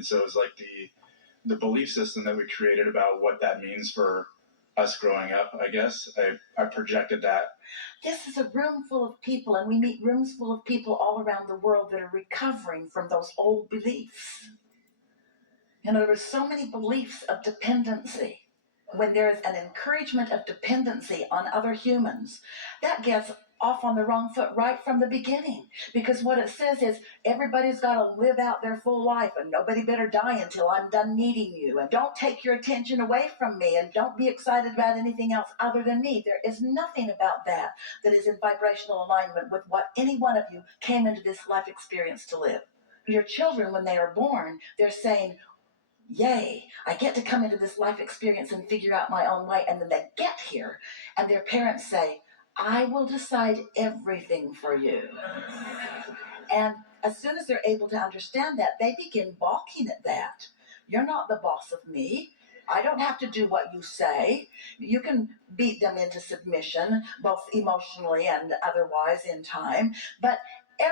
And so it's like the belief system that we created about what that means for us growing up, I guess. I projected that. This is a room full of people, and we meet rooms full of people all around the world that are recovering from those old beliefs. And there are so many beliefs of dependency. When there is an encouragement of dependency on other humans, that gets off on the wrong foot right from the beginning. Because what it says is everybody's got to live out their full life, and nobody better die until I'm done needing you. And don't take your attention away from me, and don't be excited about anything else other than me. There is nothing about that is in vibrational alignment with what any one of you came into this life experience to live. Your children, when they are born, they're saying, yay, I get to come into this life experience and figure out my own way. And then they get here, and their parents say, I will decide everything for you. And as soon as they're able to understand that, they begin balking at that. You're not the boss of me. I don't have to do what you say. You can beat them into submission, both emotionally and otherwise in time. But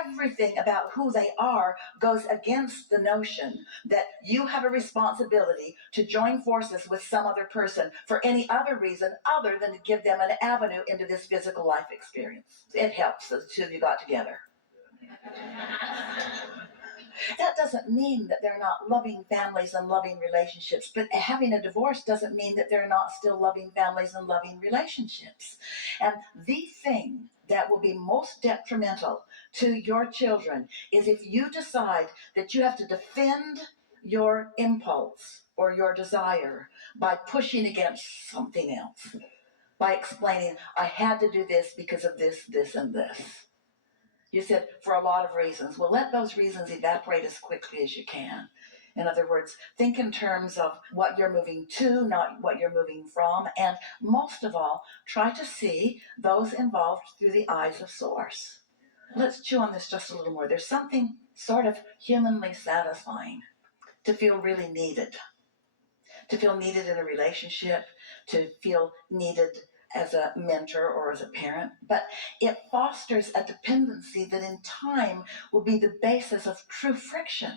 everything about who they are goes against the notion that you have a responsibility to join forces with some other person for any other reason other than to give them an avenue into this physical life experience. It helps the two of you got together. That doesn't mean that they're not loving families and loving relationships, but having a divorce doesn't mean that they're not still loving families and loving relationships. And the thing that will be most detrimental to your children is if you decide that you have to defend your impulse or your desire by pushing against something else, by explaining, I had to do this because of this, this, and this. You said, for a lot of reasons. Well, let those reasons evaporate as quickly as you can. In other words, think in terms of what you're moving to, not what you're moving from. And most of all, try to see those involved through the eyes of Source. Let's chew on this just a little more. There's something sort of humanly satisfying to feel really needed. To feel needed in a relationship, to feel needed as a mentor or as a parent, but it fosters a dependency that in time will be the basis of true friction.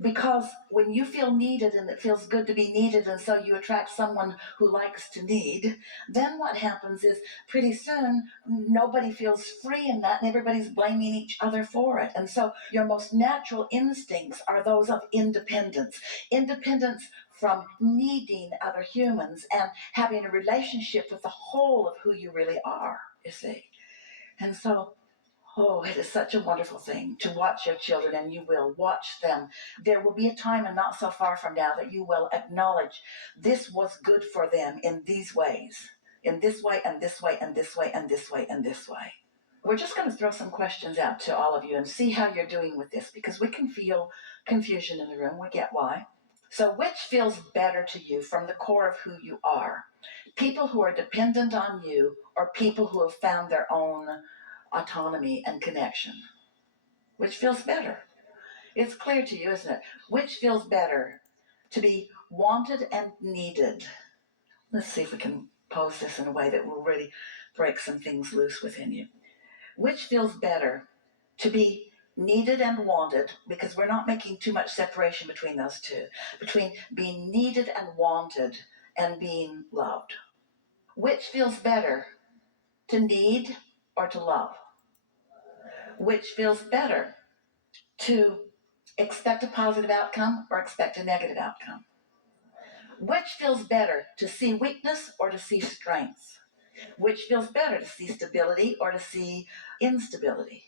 Because when you feel needed and it feels good to be needed, and so you attract someone who likes to need, then what happens is pretty soon nobody feels free in that and everybody's blaming each other for it. And so your most natural instincts are those of independence. Independence from needing other humans and having a relationship with the whole of who you really are, you see. And so it is such a wonderful thing to watch your children, and you will watch them. There will be a time, and not so far from now, that you will acknowledge this was good for them in these ways, in this way, and this way, and this way, and this way, and this way. We're just going to throw some questions out to all of you and see how you're doing with this, because we can feel confusion in the room. We get why. So which feels better to you from the core of who you are? People who are dependent on you, or people who have found their own autonomy and connection? Which feels better? It's clear to you, isn't it? Which feels better? To be wanted and needed. Let's see if we can pose this in a way that will really break some things loose within you. Which feels better? To be needed and wanted, because we're not making too much separation between those two, between being needed and wanted and being loved. Which feels better? To need or to love? Which feels better? To expect a positive outcome or expect a negative outcome? Which feels better? To see weakness or to see strength? Which feels better? To see stability or to see instability?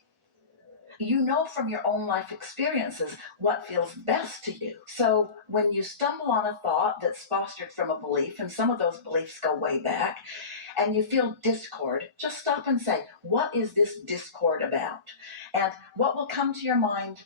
You know from your own life experiences what feels best to you. So when you stumble on a thought that's fostered from a belief, and some of those beliefs go way back, and you feel discord, just stop and say, what is this discord about? And what will come to your mind,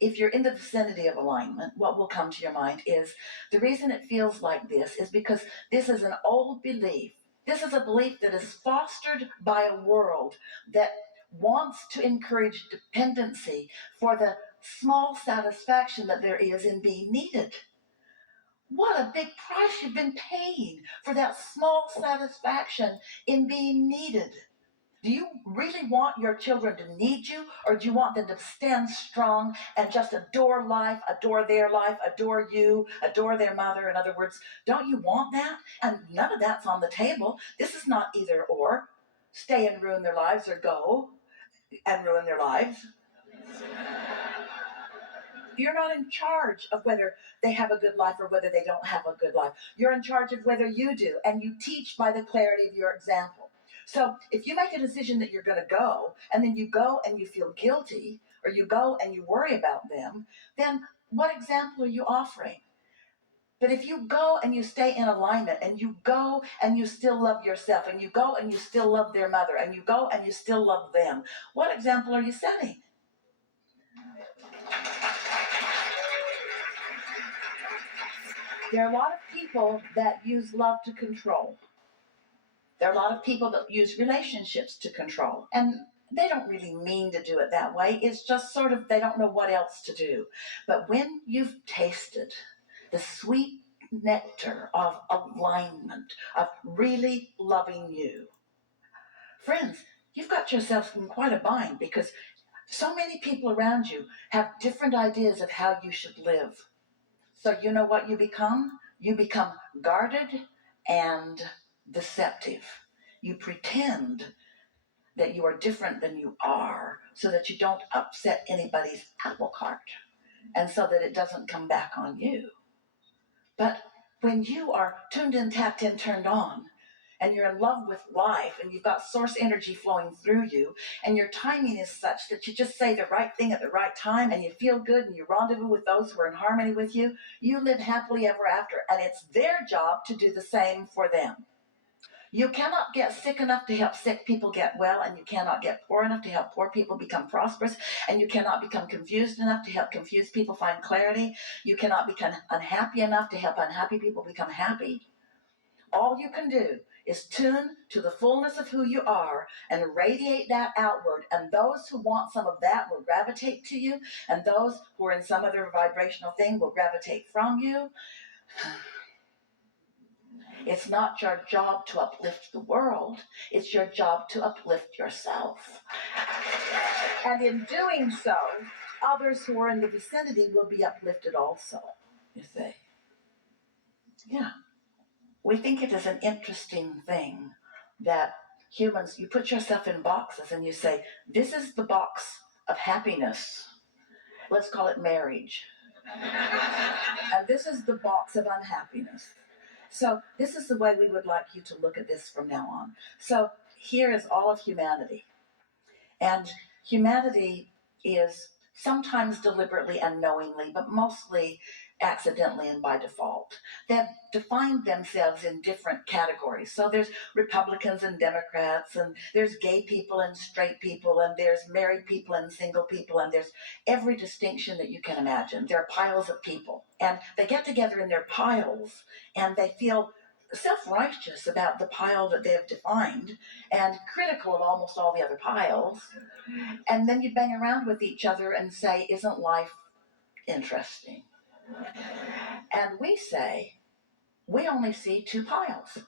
if you're in the vicinity of alignment, what will come to your mind is, the reason it feels like this is because this is an old belief. This is a belief that is fostered by a world that wants to encourage dependency for the small satisfaction that there is in being needed. What a big price you've been paying for that small satisfaction in being needed. Do you really want your children to need you, or do you want them to stand strong and just adore life, adore their life, adore you, adore their mother? In other words, don't you want that? And none of that's on the table. This is not either or. Stay and ruin their lives, or go and ruin their lives. You're not in charge of whether they have a good life or whether they don't have a good life. You're in charge of whether you do, and you teach by the clarity of your example. So if you make a decision that you're going to go, and then you go and you feel guilty, or you go and you worry about them, then what example are you offering? But if you go and you stay in alignment, and you go and you still love yourself, and you go and you still love their mother, and you go and you still love them, what example are you setting? There are a lot of people that use love to control. There are a lot of people that use relationships to control. And they don't really mean to do it that way. It's just sort of they don't know what else to do. But when you've tasted the sweet nectar of alignment, of really loving you, friends, you've got yourself in quite a bind, because so many people around you have different ideas of how you should live. So you know what you become? You become guarded and deceptive. You pretend that you are different than you are so that you don't upset anybody's apple cart, and so that it doesn't come back on you. But when you are tuned in, tapped in, turned on, and you're in love with life, and you've got source energy flowing through you, and your timing is such that you just say the right thing at the right time, and you feel good, and you rendezvous with those who are in harmony with you, you live happily ever after, and it's their job to do the same for them. You cannot get sick enough to help sick people get well, and you cannot get poor enough to help poor people become prosperous, and you cannot become confused enough to help confused people find clarity. You cannot become unhappy enough to help unhappy people become happy. All you can do is tune to the fullness of who you are and radiate that outward, and those who want some of that will gravitate to you, and those who are in some other vibrational thing will gravitate from you. It's not your job to uplift the world. It's your job to uplift yourself. And in doing so, others who are in the vicinity will be uplifted also, you see. Yeah. We think it is an interesting thing that humans, you put yourself in boxes and you say, this is the box of happiness. Let's call it marriage. And this is the box of unhappiness. So this is the way we would like you to look at this from now on. So here is all of humanity. And humanity is sometimes deliberately and knowingly, but mostly accidentally and by default. They've defined themselves in different categories. So there's Republicans and Democrats, and there's gay people and straight people, and there's married people and single people, and there's every distinction that you can imagine. There are piles of people, and they get together in their piles, and they feel self-righteous about the pile that they have defined and critical of almost all the other piles. And then you bang around with each other and say, isn't life interesting? And we say, we only see two piles.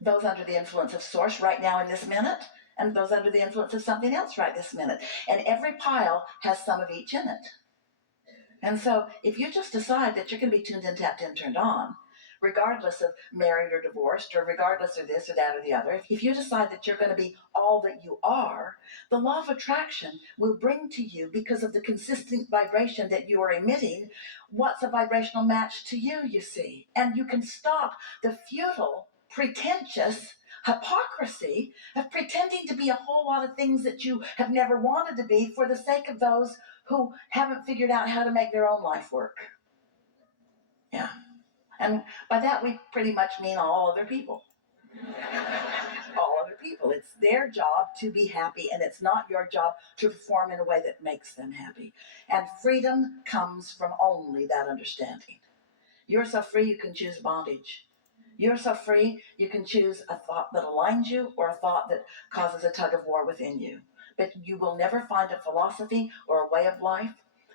Those under the influence of source right now in this minute, and those under the influence of something else right this minute. And every pile has some of each in it. And so if you just decide that you're going to be tuned in, tapped in, turned on, regardless of married or divorced, or regardless of this or that or the other, if you decide that you're going to be all that you are, the law of attraction will bring to you, because of the consistent vibration that you are emitting, what's a vibrational match to you, you see. And you can stop the futile, pretentious hypocrisy of pretending to be a whole lot of things that you have never wanted to be for the sake of those who haven't figured out how to make their own life work. Yeah. And by that, we pretty much mean all other people. All other people. It's their job to be happy, and it's not your job to perform in a way that makes them happy. And freedom comes from only that understanding. You're so free you can choose bondage. You're so free you can choose a thought that aligns you or a thought that causes a tug of war within you. But you will never find a philosophy or a way of life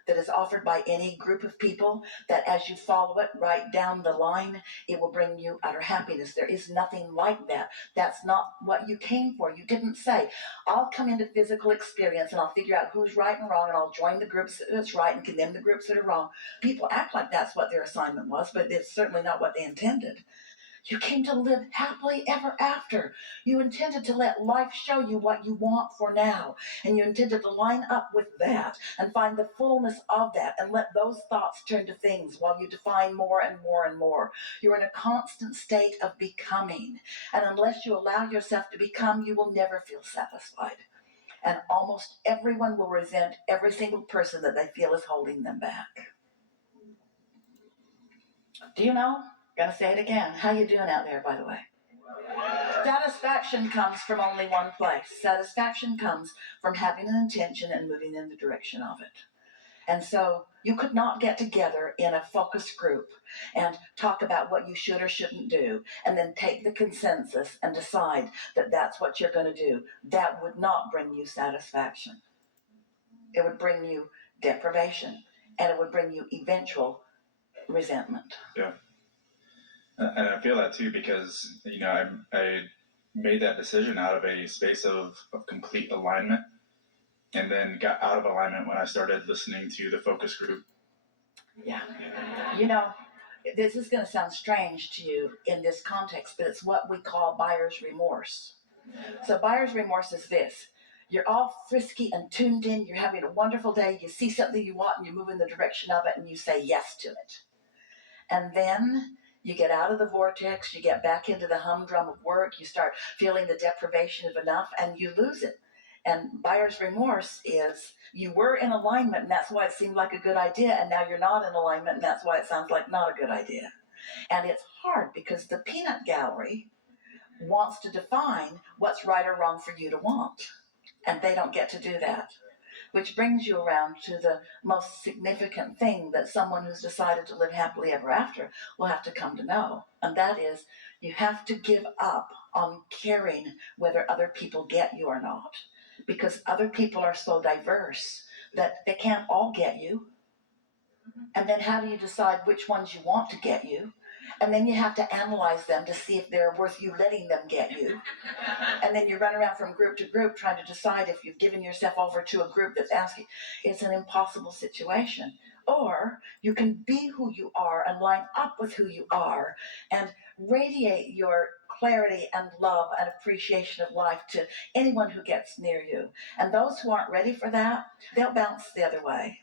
that is offered by any group of people, that as you follow it right down the line, it will bring you utter happiness. There is nothing like that. That's not what you came for. You didn't say, I'll come into physical experience and I'll figure out who's right and wrong, and I'll join the groups that's right and condemn the groups that are wrong. People act like that's what their assignment was, but it's certainly not what they intended. You came to live happily ever after. You intended to let life show you what you want for now. And you intended to line up with that and find the fullness of that and let those thoughts turn to things while you define more and more and more. You're in a constant state of becoming. And unless you allow yourself to become, you will never feel satisfied. And almost everyone will resent every single person that they feel is holding them back. Do you know? Gonna say it again. How you doing out there, by the way? Satisfaction comes from only one place. Satisfaction comes from having an intention and moving in the direction of it. And so you could not get together in a focus group and talk about what you should or shouldn't do and then take the consensus and decide that that's what you're going to do. That would not bring you satisfaction. It would bring you deprivation, and it would bring you eventual resentment. Yeah. And I feel that too, because, I made that decision out of a space of complete alignment, and then got out of alignment when I started listening to the focus group. Yeah. This is going to sound strange to you in this context, but it's what we call buyer's remorse. So buyer's remorse is this. You're all frisky and tuned in. You're having a wonderful day. You see something you want and you move in the direction of it and you say yes to it. And then you get out of the vortex, you get back into the humdrum of work, you start feeling the deprivation of enough, and you lose it. And buyer's remorse is you were in alignment, and that's why it seemed like a good idea, and now you're not in alignment, and that's why it sounds like not a good idea. And it's hard because the peanut gallery wants to define what's right or wrong for you to want, and they don't get to do that. Which brings you around to the most significant thing that someone who's decided to live happily ever after will have to come to know. And that is, you have to give up on caring whether other people get you or not. Because other people are so diverse that they can't all get you. And then how do you decide which ones you want to get you? And then you have to analyze them to see if they're worth you letting them get you. And then you run around from group to group trying to decide if you've given yourself over to a group that's asking. It's an impossible situation. Or you can be who you are and line up with who you are and radiate your clarity and love and appreciation of life to anyone who gets near you. And those who aren't ready for that, they'll bounce the other way.